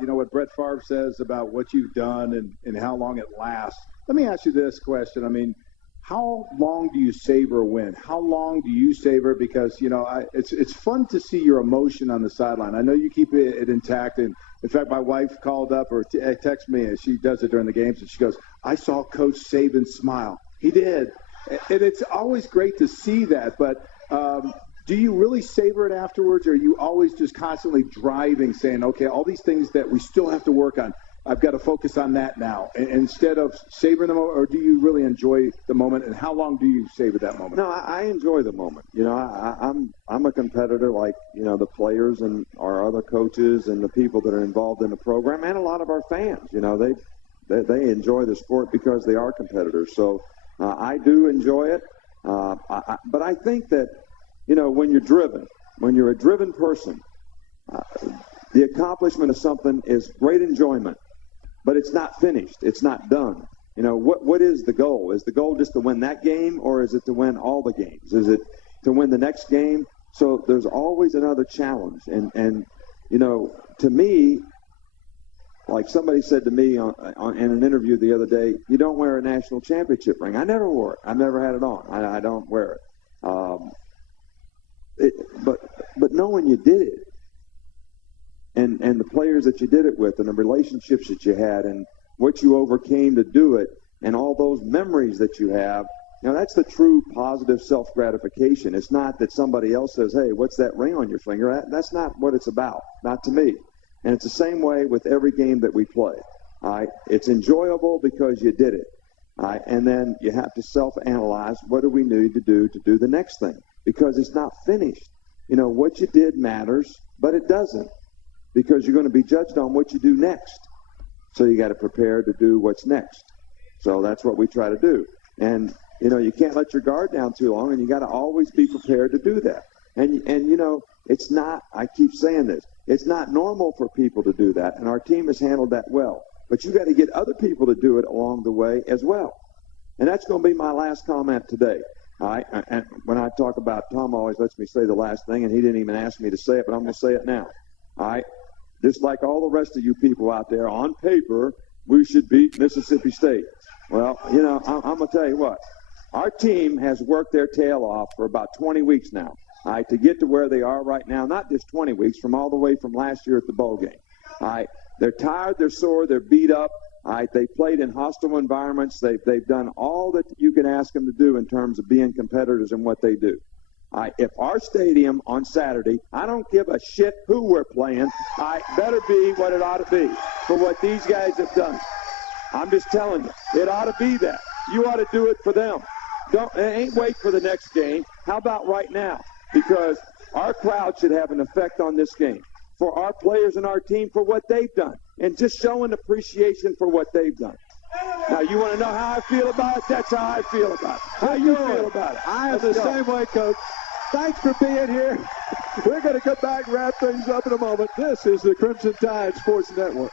You know what Brett Favre says about what you've done and how long it lasts. Let me ask you this question. I mean, how long do you savor a win? How long do you savor? Because, you know, it's fun to see your emotion on the sideline. I know you keep it intact. And, in fact, my wife called up or texted me, and she does it during the games, and she goes, I saw Coach Saban smile. He did. And it's always great to see that. But do you really savor it afterwards, or are you always just constantly driving, saying, okay, all these things that we still have to work on, I've got to focus on that now, instead of savoring the moment? Or do you really enjoy the moment, and how long do you savor that moment? No, I enjoy the moment. You know, I'm a competitor like, you know, the players and our other coaches and the people that are involved in the program, and a lot of our fans. You know, they enjoy the sport because they are competitors. So I do enjoy it. But I think that, you know, when you're a driven person, the accomplishment of something is great enjoyment, but it's not finished. It's not done. You know, what is the goal? Is the goal just to win that game, or is it to win all the games? Is it to win the next game? So there's always another challenge. And you know, to me, like somebody said to me in an interview the other day, you don't wear a national championship ring. I never wore it. I've never had it on. I don't wear it. But knowing you did it, and the players that you did it with, and the relationships that you had, and what you overcame to do it, and all those memories that you have, you know, that's the true positive self-gratification. It's not that somebody else says, hey, what's that ring on your finger? That's not what it's about, not to me. And it's the same way with every game that we play. All right? It's enjoyable because you did it. All right? And then you have to self-analyze, what do we need to do the next thing? Because it's not finished. You know, what you did matters, but it doesn't, because you're going to be judged on what you do next. So you got to prepare to do what's next. So that's what we try to do. And, you know, you can't let your guard down too long, and you got to always be prepared to do that. And you know, it's not, I keep saying this, it's not normal for people to do that, and our team has handled that well. But you got to get other people to do it along the way as well. And that's going to be my last comment today. All right? And when I talk about, Tom always lets me say the last thing, and he didn't even ask me to say it, but I'm going to say it now. All right? Just like all the rest of you people out there, on paper, we should beat Mississippi State. Well, you know, I'm going to tell you what. Our team has worked their tail off for about 20 weeks now, all right, to get to where they are right now. Not just 20 weeks, from all the way from last year at the bowl game. All right, they're tired, they're sore, they're beat up. All right, they played in hostile environments. They've done all that you can ask them to do in terms of being competitors in what they do. All right, if our stadium on Saturday, I don't give a shit who we're playing, all right, better be what it ought to be for what these guys have done. I'm just telling you, it ought to be that. You ought to do it for them. Ain't wait for the next game. How about right now? Because our crowd should have an effect on this game, for our players and our team, for what they've done, and just showing appreciation for what they've done. Now, you want to know how I feel about it? That's how I feel about it. How you feel about it? I am the same way, Coach. Thanks for being here. We're going to come back and wrap things up in a moment. This is the Crimson Tide Sports Network.